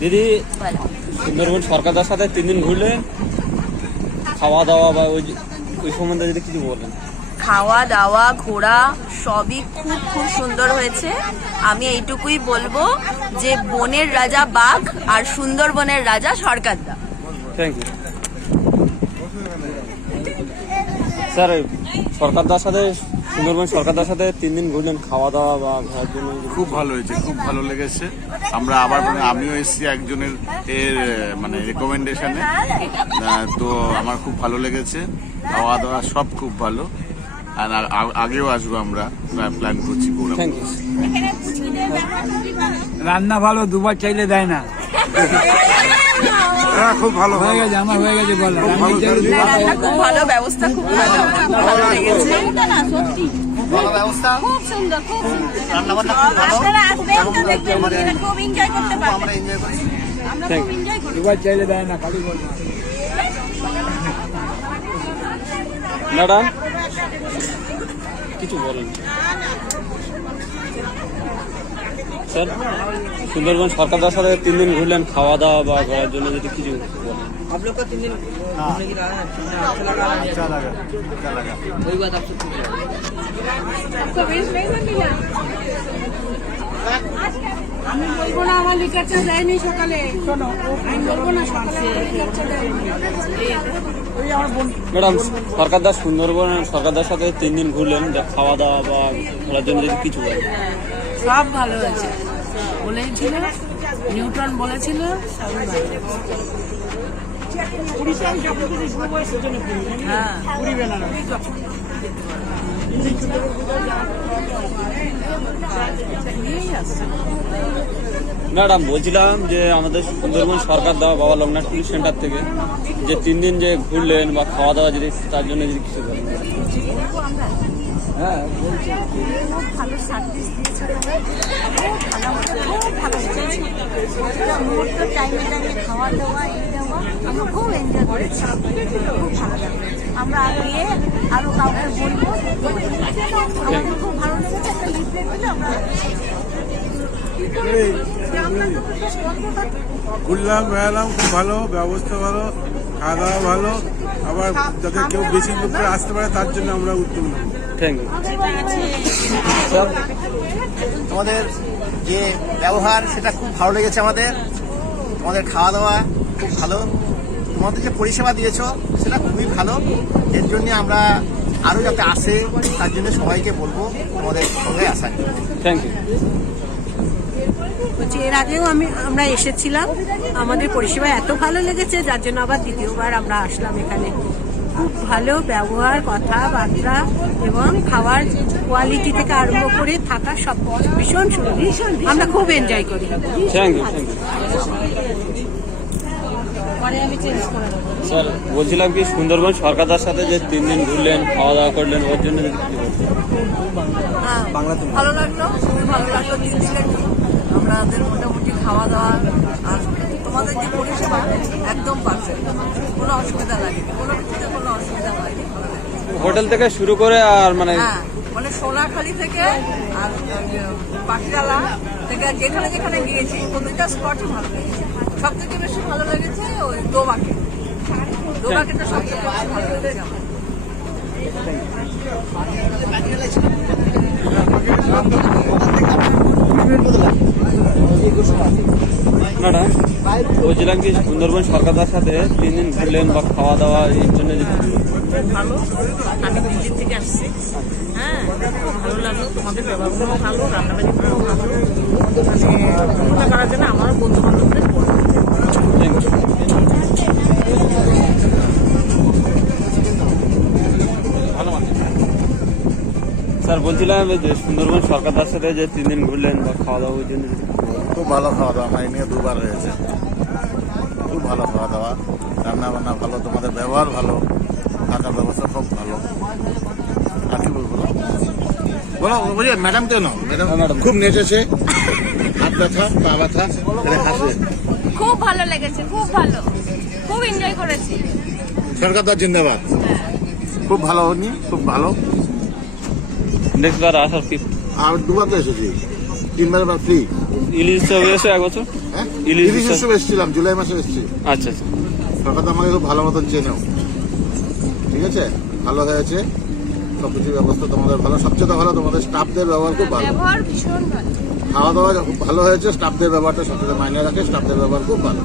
দিদি, সুন্দরবন সরকারদের সাথে 3 দিন ঘুরলেন, খাওয়া দাওয়া বা ওই সম্বন্ধে যদি কিছু বলেন। খাওয়া দাওয়া ঘোরা সবই খুব খুব সুন্দর হয়েছে। আমি এইটুকুই বলবো যে বনের রাজা বাঘ আর সুন্দরবনের রাজা সরকারদা। Thank you sir. সরকারদার সাথে সুন্দরবন সরকারদার সাথে 3 দিন ঘুরলেন, খাওয়া দাওয়া বা ঘোরার জন্য খুব ভালো হয়েছে, খুব ভালো লেগেছে। আমরা আবার আমিও এসেছি একজনের রেকমেন্ডেশনে, তো আমার খুব ভালো লেগেছে। খাওয়া দাওয়া সব খুব ভালো, আর আগেও আসবো, আমরা প্ল্যান করছি। Thank you. রান্না ভালো, দুবার চাইলে দেয় না। খুব ভালো হয়ে গেছে, আমার হয়ে গেছে বলা। রান্না খুব ভালো, ব্যবস্থা খুব ভালো, ভালো লেগেছে। ভালো ব্যবস্থা, খুব সুন্দর, খুব সুন্দর। রান্না বান্না খুব ভালো। আপনারা আসবেন তো দেখবেন, এটা খুব এনজয় করতে পারবেন। আমরা এনজয় করেছি। আমরা Thank খুব you. এনজয় করি। দুবার চাইলে দেয় না, খালি বল না। ম্যাডাম কিছু বলেন স্যার। সুন্দরবন সরকারদার সাথে 3 দিন ঘুরলেন, খাওয়া দাওয়া বা ঘোরার জন্য যদি কিছু বলেন। आप लोग का 3 दिन घूमने की रहा है, अच्छा लगा। अच्छा लगा। वही बात आपसे पूछ रहा हूँ। आपको वेज नहीं ना मिला? আমি বলবো না আমার লিকার চা দেয়নি সকালে। শোনো, আমি বলবো না সকালে লিকার চা দেয়নি। ম্যাডাম, সরকারদার সাথে 3 দিন ঘুরলেন, যা খাওয়া দাওয়া বা ঘোরার জন্য যদি কিছু বলেন। সব ভালো হয়েছে, বলেছিল নিউটন বলেছিল সবই ভালো। হ্যাঁ, ম্যাডাম বলছিলাম যে আমাদের সুন্দরবন সরকারদা বাবা লোকনাথ টুরিস্ট সেন্টার থেকে যে 3 দিন যে ঘুরলেন বা খাওয়া দাওয়া যদি তার জন্য যদি কিছু বলেন। হ্যাঁ, খুব ভালো সার্ভিস দিয়েছে, খুব ভালো মুহূর্ত টাইমে টাইমে খাওয়া দাওয়া এই দেওয়া আমরা খুব এনজয় করেছি, খুব ভালো লাগছে। আমরা গিয়ে আরো কাউকে বলবো, আমাদের খুব ভালো লেগেছে। একটা লিফলেট দিলে আমরা ঘুরলাম বেড়ালাম, খুব ভালো ব্যবস্থা, ভালো খাওয়া দাওয়া ভালো। আবার যাতে কেউ বেশি লোক করে আসতে পারে তার জন্য আমরা উদ্যোগ নেব। Thank you sir. তোমাদের যে ব্যবহার সেটা খুব ভালো লেগেছে আমাদের। তোমাদের খাওয়া দাওয়া খুব ভালো, তোমাদের যে পরিষেবা দিয়েছো সেটা খুবই ভালো। এর জন্য আমরা আরও যাতে আসে তার জন্য সবাইকে বলবো তোমাদের সঙ্গে আসার জন্য। Thank you. বলছি এর আগেও আমরা এসেছিলাম, আমাদের পরিষেবা এত ভালো লেগেছে যার জন্য আবার দ্বিতীয়বার আমরা আসলাম এখানে। খুব ভালো ব্যবহার, কথাবার্তা এবং খাওয়ার কোয়ালিটি থেকে আরম্ভ করে থাকা সব ভীষণ সুন্দর, আমরা খুব এনজয় করি। Thank you. থ্যাংক ইউ পরে আমি চেঞ্জ করে দেবো। স্যার, বলছিলাম কি সুন্দরবন সরকারদার সাথে যে 3 দিন ঘুরলেন, খাওয়া দাওয়া করলেন, ওর জন্য যদি কিছু বলেন। ভালো লাগলো, খুবই ভালো লাগলো। 3 দিনের আমাদের মোটামুটি খাওয়া দাওয়া আর তোমাদের যে পরিষেবা একদম পারফেক্ট, কোনো অসুবিধা লাগেনি, কোনো কিছুতে কোনো অসুবিধা হয়নি। হোটেল থেকে শুরু করে আর হ্যাঁ, মানে সোনাখালি থেকে আর পাখিরালা থেকে যেখানে যেখানে গিয়েছি প্রতিটা স্পটই ভালো লেগেছে। সব থেকে বেশি ভালো লেগেছে ওই দোবাকেটা সব থেকে বেশি ভালো লেগেছে আমার। ম্যাডাম বলছিলাম কি সুন্দরবন সরকারদার সাথে 3 দিন ঘুরলেন বা খাওয়া দাওয়া এর জন্য যদি কিছু বলেন। ভালো, আমি দিল্লি থেকে আসছি। হ্যাঁ, খুব ভালো লাগলো, তোমাদের ব্যবহারগুলো ভালো, রান্নাবাড়িগুলো ভালো, মানে করার জন্য আমার বন্ধু বান্ধবদের থ্যাংক ইউ। স্যার বলছিলাম যে সুন্দরবন সরকারদার সাথে যে 3 দিন ঘুরলেন বা খাওয়া দাওয়া ওই জন্য যদি কিছু বলেন। খুব ভালো খাওয়া দাওয়া, আমার নিয়ে 2বার হয়েছে। খুব ভালো খাওয়া দাওয়া, রান্না বান্না ভালো, তোমাদের ব্যবহার ভালো, থাকার ব্যবস্থা খুব ভালো। আর কি বলবো, বলো বলি ম্যাডাম কেন? ম্যাডাম খুব নেচেছে, হাত ব্যথা, পা ব্যথা, হাসে। খুব ভালো লেগেছে, খুব ভালো, খুব এনজয় করেছি। সরকারদার জিন্দাবাদ। খুব ভালো হয়নি, খুব ভালো। নেক্সট বার আসার কি? আর 2বার তো এসেছি, 3বার ফ্রি। ইলিশ হয়েছে 1 বছর, হ্যাঁ ইলিশ ইলিশ উৎসব এসেছিলাম, জুলাই মাসে এসেছি। আচ্ছা আচ্ছা। সরকার তো আমাকে খুব ভালো মতন চেনেও, ঠিক আছে, ভালো হয়েছে সবকিছু ব্যবস্থা তোমাদের ভালো, সবচেয়ে ভালো তোমাদের স্টাফদের ব্যবহার খুব ভালো, ব্যবহার ভীষণ ভালো। খাওয়া দাওয়া খুব ভালো হয়েছে, স্টাফদের ব্যবহারটা সবচেয়ে মাইনে রাখে, স্টাফদের ব্যবহার খুব ভালো।